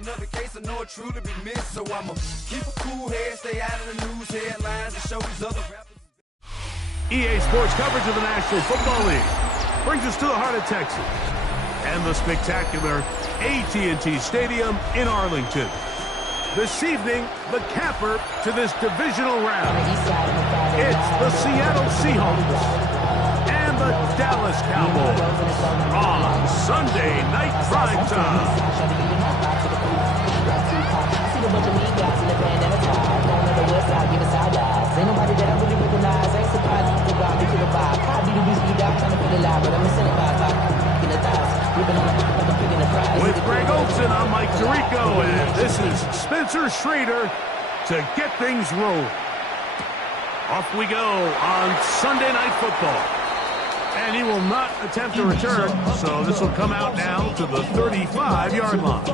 another case, I know it truly be missed. So I'ma keep a cool head, stay out of the news headlines, and show these other rappers. EA Sports coverage of the National Football League brings us to the heart of Texas and the spectacular AT&T Stadium in Arlington. This evening, the capper to this divisional round. It's the Seattle Seahawks and the Dallas Cowboys on Sunday Night Primetime. With Greg Olson, I'm Mike Tirico, and this is Spencer Schrader to get things rolling. Off we go on Sunday Night Football. And he will not attempt to return, so this will come out now to the 35-yard line.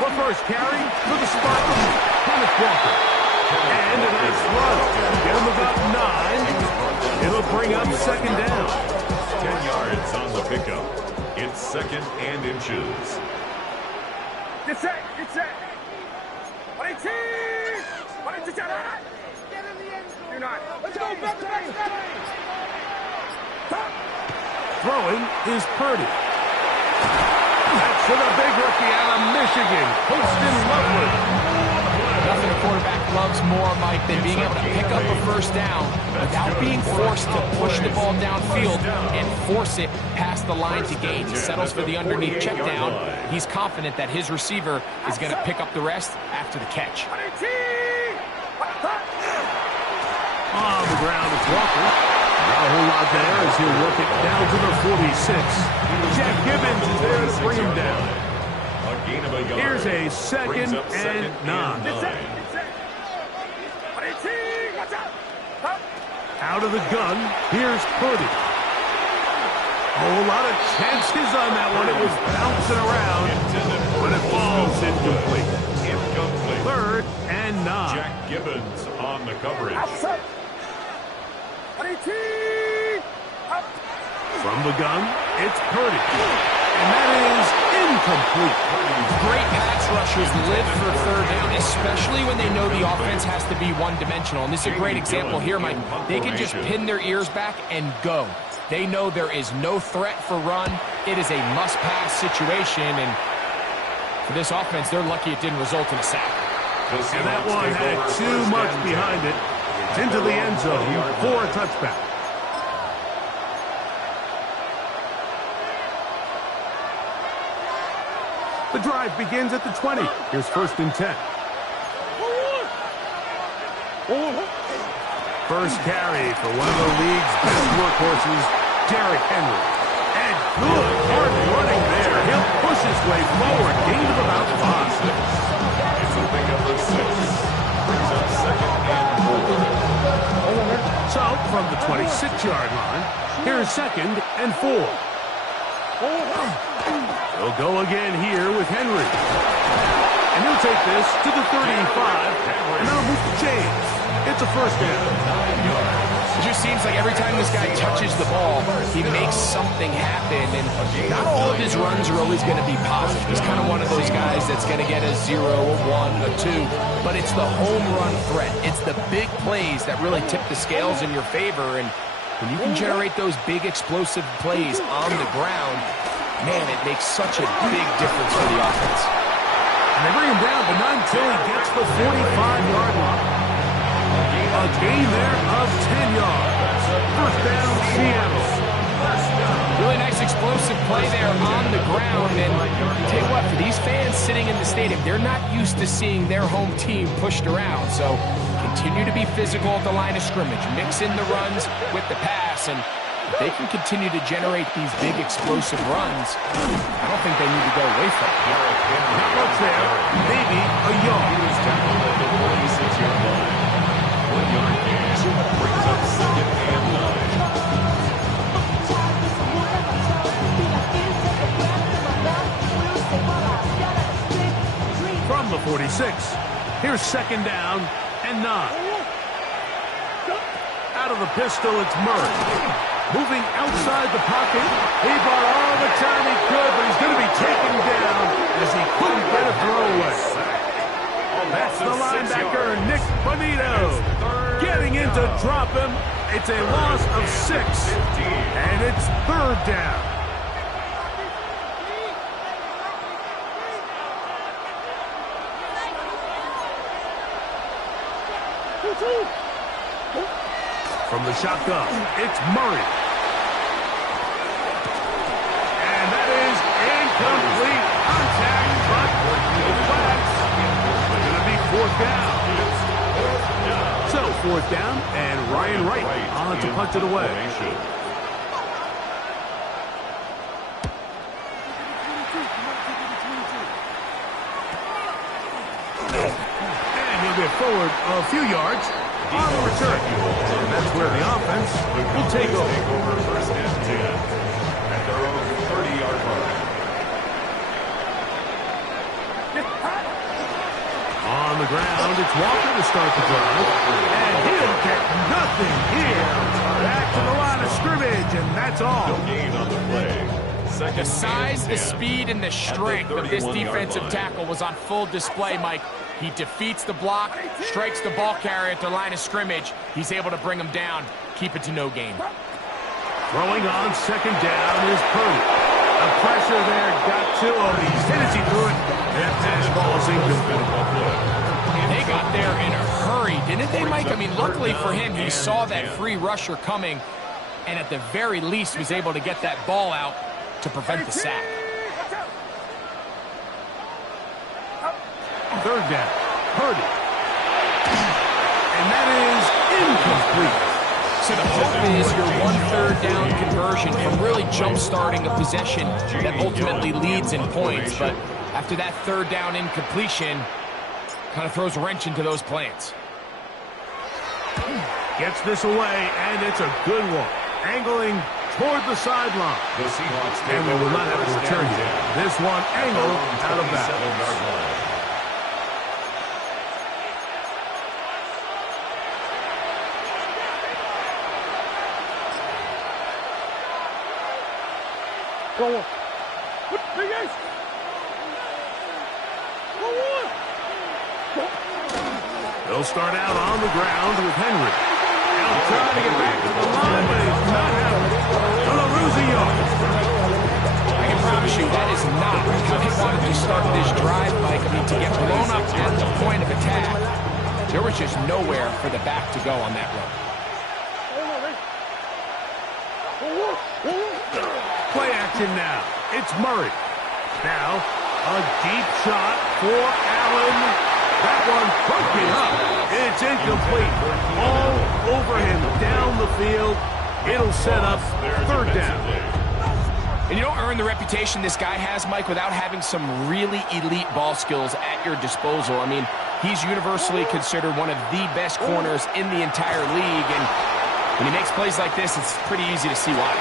The first carry for the Spartans, Kenneth Walker. And a nice run. Get him about 9. It'll bring up second down. 10 yards on the pickup. It's second and inches. Get set. Get set. What is it? What is it? Get in the end zone. You're not. Let's go. Back. Throwing is Purdy. That's to the big rookie out of Michigan, Holston Loveland. Nothing a quarterback loves more, Mike, than being able to pick up a first down without being forced to push the ball downfield and force it past the line to gain. He settles for the underneath check down. He's confident that his receiver is going to pick up the rest after the catch. On the ground, it's Walker. Not a whole lot there as he'll work it down to the 46. Jack Gibbons is there to bring him down. Here's a second and 9. Out of the gun, here's Purdy. A whole lot of chances on that one. It was bouncing around, but it falls incomplete. Third and 9. Jack Gibbons on the coverage. From the gun, it's Purdy. And that is incomplete. Great pass rushers live for third down, especially when they know the offense has to be one-dimensional. And this is a great example here, Mike. They can just pin their ears back and go. They know there is no threat for run. It is a must-pass situation. And for this offense, they're lucky it didn't result in a sack. And that one had too much behind it. It's into the end zone for a touchback. The drive begins at the 20. Here's first and 10. First carry for one of the league's best workhorses, Derrick Henry. And good, hard running there. He'll push his way forward. Gain of about 5. It's a pickup of 6. Brings up second and 4. So, from the 26-yard line, here's second and 4. He'll go again here with Henry. And he'll take this to the 35. And now move to James. It's a first down. It just seems like every time this guy touches the ball, he makes something happen. And not all of his runs are always going to be positive. He's kind of one of those guys that's going to get a 0, a 1, a 2. But it's the home run threat. It's the big plays that really tip the scales in your favor. And when you can generate those big explosive plays on the ground, man, it makes such a big difference for the offense. And they bring him down, but not until he gets the 45-yard line. A gain there of 10 yards. First down, Seattle. Really nice explosive play there on the ground. And tell you what, for these fans sitting in the stadium, they're not used to seeing their home team pushed around. So continue to be physical at the line of scrimmage. Mix in the runs with the pass. And if they can continue to generate these big explosive runs, I don't think they need to go away from it. Not much there. Maybe a yard. He was down at the 46-yard line. 1 yard gain. Brings up second and 9. From the 46. Here's second down and 9. Out of the pistol, it's Murray. Moving outside the pocket. He bought all the time he could, but he's going to be taken down as he couldn't get a throw away. That's the linebacker, Nick Bonito, getting in to drop him. It's a loss of 6, and it's third down. From the shotgun, it's Murray. And that is incomplete contact, but the flags are going to be fourth down. So, fourth down, and Ryan Wright on to punt it away. And he'll get forward a few yards on the return. And that's where the offense will take over. First and 10 at their own 30-yard line. On the ground, it's Walker to start the drive. And he'll get nothing here. Back to the line of scrimmage, and that's all. No gain on the play. The size, the speed, and the strength of this defensive tackle was on full display, Mike. He defeats the block, strikes the ball carrier at the line of scrimmage. He's able to bring him down, keep it to no gain. Throwing on second down is Purdy. The pressure there got to him. He's hit as he threw it. That pass ball is incomplete. They got there in a hurry, didn't they, Mike? I mean, luckily for him, he saw that free rusher coming, and at the very least was able to get that ball out to prevent the sack. Third down, Purdy. And that is incomplete. So the hope is your 1/3 down conversion from really jump-starting a possession that ultimately leads in points. But after that third down incompletion, kind of throws a wrench into those plans. Gets this away, and it's a good one. Angling toward the sideline. The Seahawks And we will not have a return here. This one angled out of bounds. They'll start out on the ground with Henry. Now trying to get back to the line, but he's not happening. Gonna lose a yard. I can promise you that is not how he wanted to start this drive, Mike. I mean, to get blown up at the point of attack, there was just nowhere for the back to go on that run. Play action now. It's Murray. Now, a deep shot for Allen. That one broken up. It's incomplete. All over him down the field. It'll set up third down. And you don't earn the reputation this guy has, Mike, without having some really elite ball skills at your disposal. I mean, he's universally considered one of the best corners in the entire league. And when he makes plays like this, it's pretty easy to see why.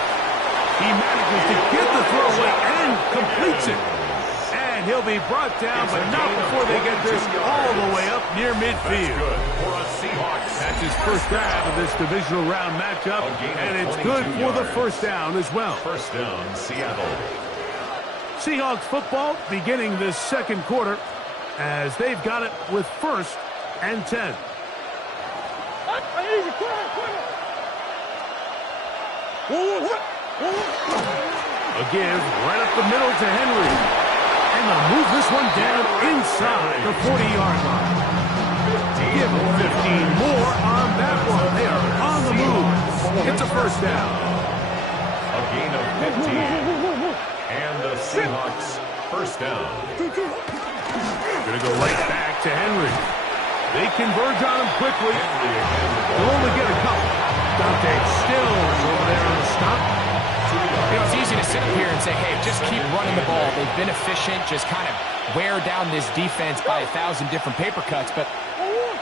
He manages to get the throw away and completes it. And he'll be brought down, but not before they get this all the way up near midfield. That's his first grab of this divisional round matchup, and it's good for the first down as well. First down, Seattle. Seahawks football beginning this second quarter as they've got it with first and 10. A give right up the middle to Henry. And they'll move this one down inside the 40-yard line. Give them 15 more on that one. They are on the move. It's a first down. A gain of 15. And the Seahawks first down. Going to go right back to Henry. They converge on him quickly. They'll only get a couple. Dante Stills over there on the stop. You know, it's easy to sit up here and say, hey, just keep running the ball. They've been efficient, just kind of wear down this defense by 1,000 different paper cuts. But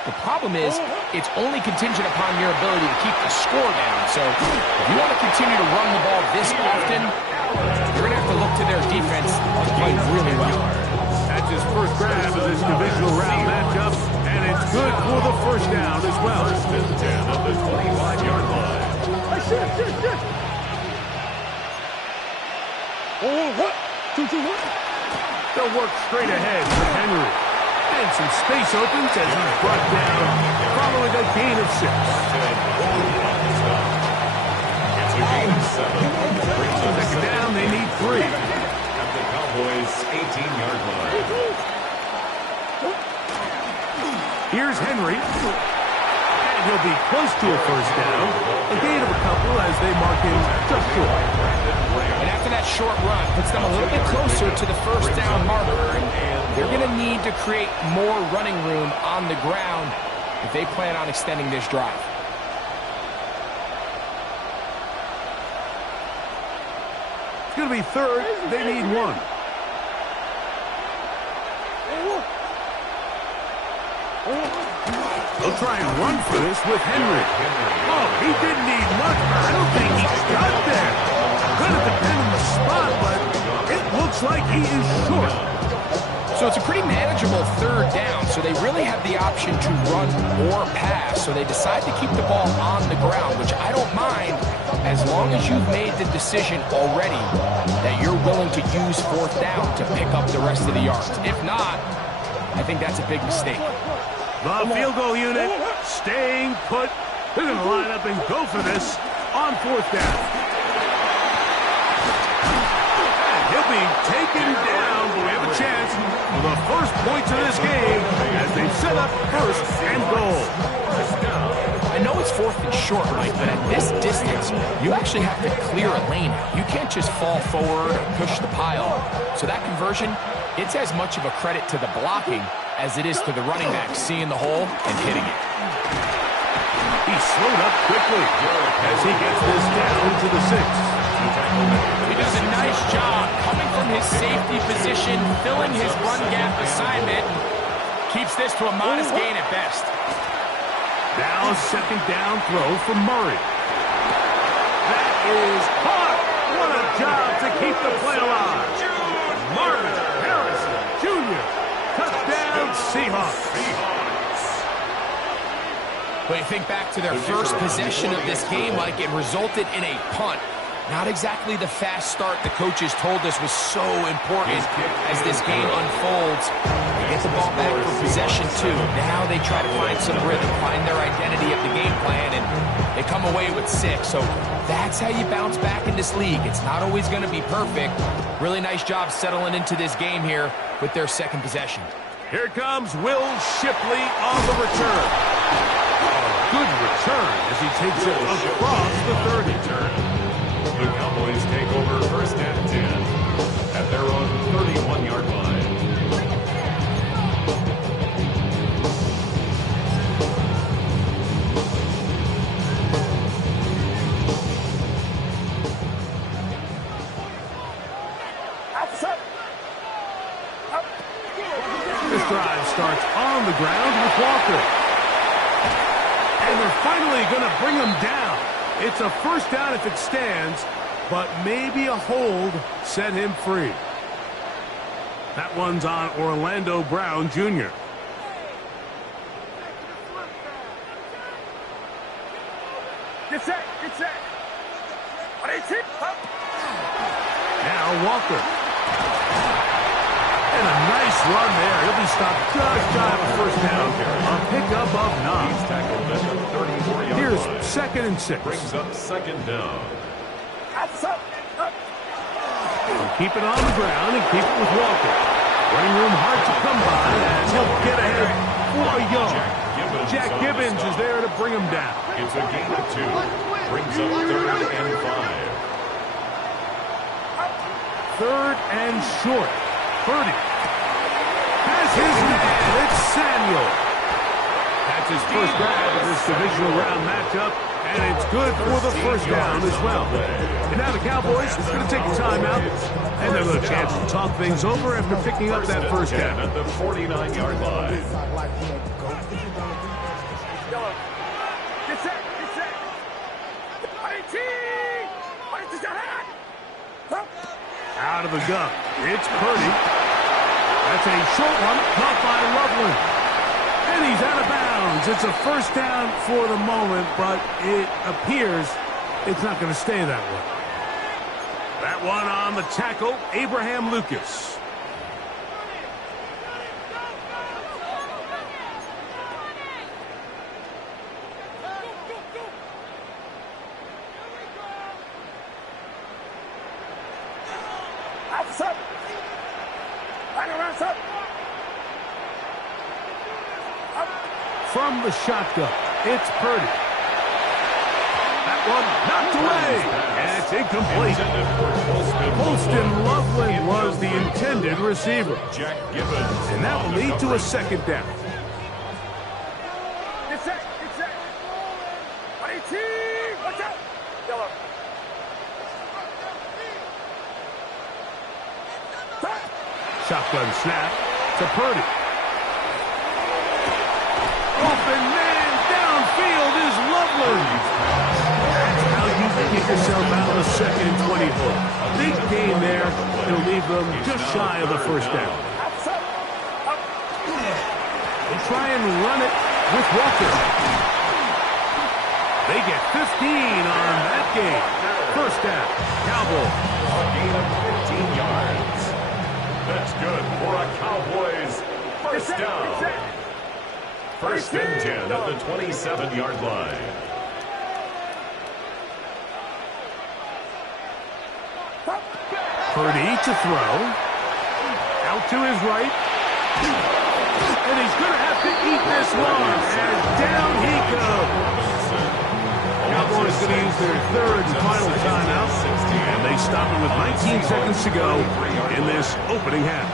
the problem is it's only contingent upon your ability to keep the score down. So if you want to continue to run the ball this often, you're going to have to look to their defense to play really well. That's his first grab of this divisional round matchup, and it's good for the first down as well. First and 10 at the 25-yard line. They'll work straight ahead for Henry. And some space opens as he's brought down following a gain of 6. It's a gain of 7. Second down, they need 3. At the Cowboys' 18-yard line. Here's Henry. And he'll be close to a first down. A gain of a couple as they mark him just short. And after that short run, puts them a little bit closer to the first down marker. And they're going to need to create more running room on the ground if they plan on extending this drive. It's going to be third. They need 1. They'll try and run for this with Henry. Oh, he didn't need much. I don't think he's got there. Could have depended on the spot, but it looks like he is short. So it's a pretty manageable third down, so they really have the option to run or pass. So they decide to keep the ball on the ground, which I don't mind as long as you've made the decision already that you're willing to use fourth down to pick up the rest of the yards. If not, I think that's a big mistake. The field goal unit staying put. They're going to line up and go for this on fourth down. And he'll be taken down, but we have a chance for the first points of this game as they set up first and goal. I know it's 4th and short, Mike, but at this distance, you actually have to clear a lane. You can't just fall forward or push the pile. So that conversion, it's as much of a credit to the blocking as it is to the running back seeing the hole and hitting it. He's slowed up quickly as he gets this down to the 6. He does a nice job coming from his safety position, filling his run gap assignment, keeps this to a modest gain at best. Now second down throw from Murray. That is caught. What a job to keep the play alive. Marvin Harrison Jr. Touchdown Seahawks. When you think back to their first possession of this game, Mike, it resulted in a punt. Not exactly the fast start the coaches told us was so important as this game unfolds. They get the ball back for possession two. Now they try to find some rhythm, find their identity of the game plan, and they come away with 6. So that's how you bounce back in this league. It's not always going to be perfect. Really nice job settling into this game here with their second possession. Here comes Will Shipley on the return. Good return as he takes it across the 30. The Cowboys take over first and 10 at their own 31-yard line. This drive starts on the ground with Walker. And they're finally going to bring him down. It's a first down if it stands, but maybe a hold set him free. That one's on Orlando Brown Jr. Get set, get set. Now Walker. And a nice run there. He'll be stopped just shy of a first down. A pickup of 9. He's tackled at the 34-yard Here's line. second and 6. Brings up second down. Keep it on the ground and keep it with Walker. Running room hard to come by as he'll get ahead for a yard. Jack Gibbons is there to bring him down. It's a gain of 2. Brings up third and 5. Third and short. Purdy has his man. It's Samuel. That's his first grab of this divisional round matchup, and it's good for the first down as well. And now the Cowboys are going to take a timeout, and they'll have a chance to talk things over after picking up that first down. At the 49-yard line. Get set, get set. Out of the gun. It's Purdy. That's a short one, caught by Loveland. And he's out of bounds. It's a first down for the moment, but it appears it's not going to stay that way. That one on the tackle, Abraham Lucas. From the shotgun, it's Purdy. That one knocked away, and it's incomplete. Holston Loveland was the intended receiver. And that will lead to a second down. Shotgun snap to Purdy. Open man downfield is Loveland. That's how you get yourself out of a second and 20 hole. Big gain there. It'll leave them just shy of the first down. They try and run it with Walker. They get 15 on that game. First down, Cowboys. A gain of 15 yards. That's good for a Cowboys first down. First and 10 at the 27-yard line. Purdy to throw. Out to his right. And he's going to have to eat this one. And down he goes. Cowboys going to use their third and final timeout. And they stop it with 19 seconds to go in this opening half.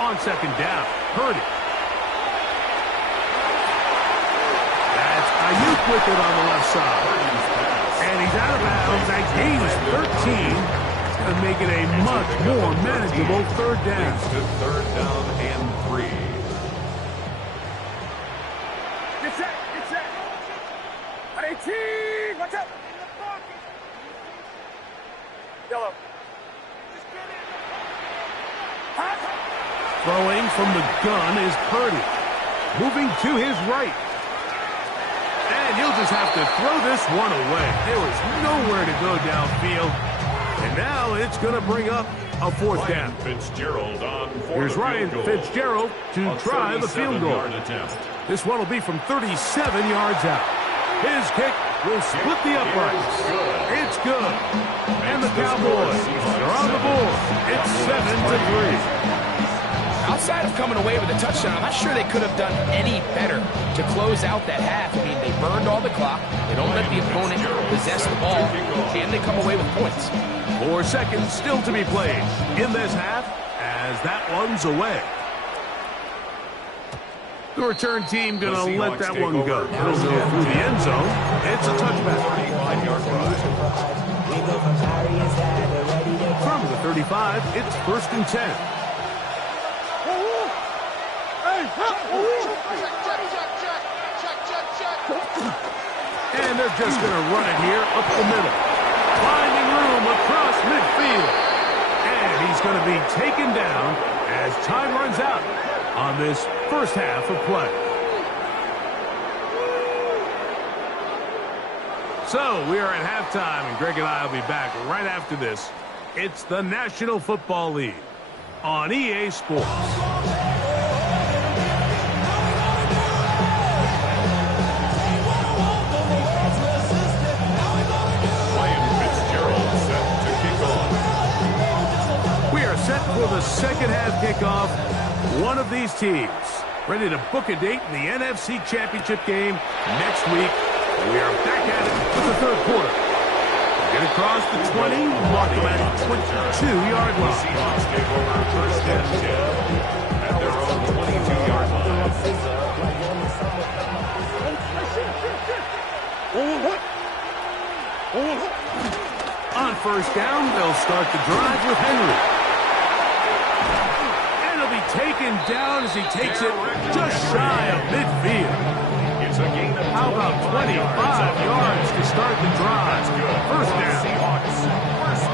On second down, Purdy. That's Ayuk with it on the left side. And he's out of bounds. That gain is 13. It's going to make it a much more manageable third down. To third down and 3. Get set, get set. 18, watch out. Yellow. Throwing from the gun is Purdy. Moving to his right. And he'll just have to throw this one away. There was nowhere to go downfield. And now it's going to bring up a fourth down. Fitzgerald on Here's Ryan Fitzgerald to try the field goal. This one will be from 37 yards out. His kick will split the uprights. It's good. And the Cowboys are on the board. It's 7-3. Outside of coming away with a touchdown, I'm not sure they could have done any better to close out that half. I mean, they burned all the clock. They don't let the opponent possess the ball, and they come away with points. 4 seconds still to be played in this half as that one's away. The return team going to let that one go. It'll go through the end zone. It's a touchback. From the 35, it's first and 10. And they're just going to run it here up the middle. Finding room across midfield. And he's going to be taken down as time runs out on this first half of play. So we are at halftime, and Greg and I will be back right after this. It's the National Football League on EA Sports. Set for the second half kickoff. One of these teams ready to book a date in the NFC Championship game next week. We are back at it for the third quarter. Get across the 20, walk them at 22-yard line. Seahawks take over first and 10 at their own 22-yard line. On first down, they'll start the drive with Henry. Taken down as he takes it just shy of midfield. It's a gain of How about 25 yards to start the drive? First down.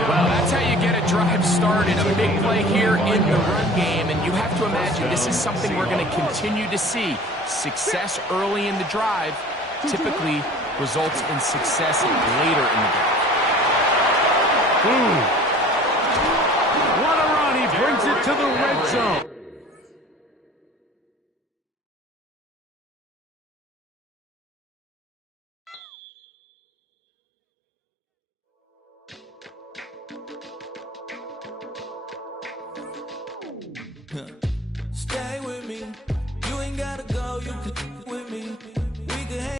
Well, that's how you get a drive started. A big play here in the run game, and you have to imagine this is something we're going to continue to see. Success early in the drive typically results in success later in the drive. What a run. He brings it to the red zone.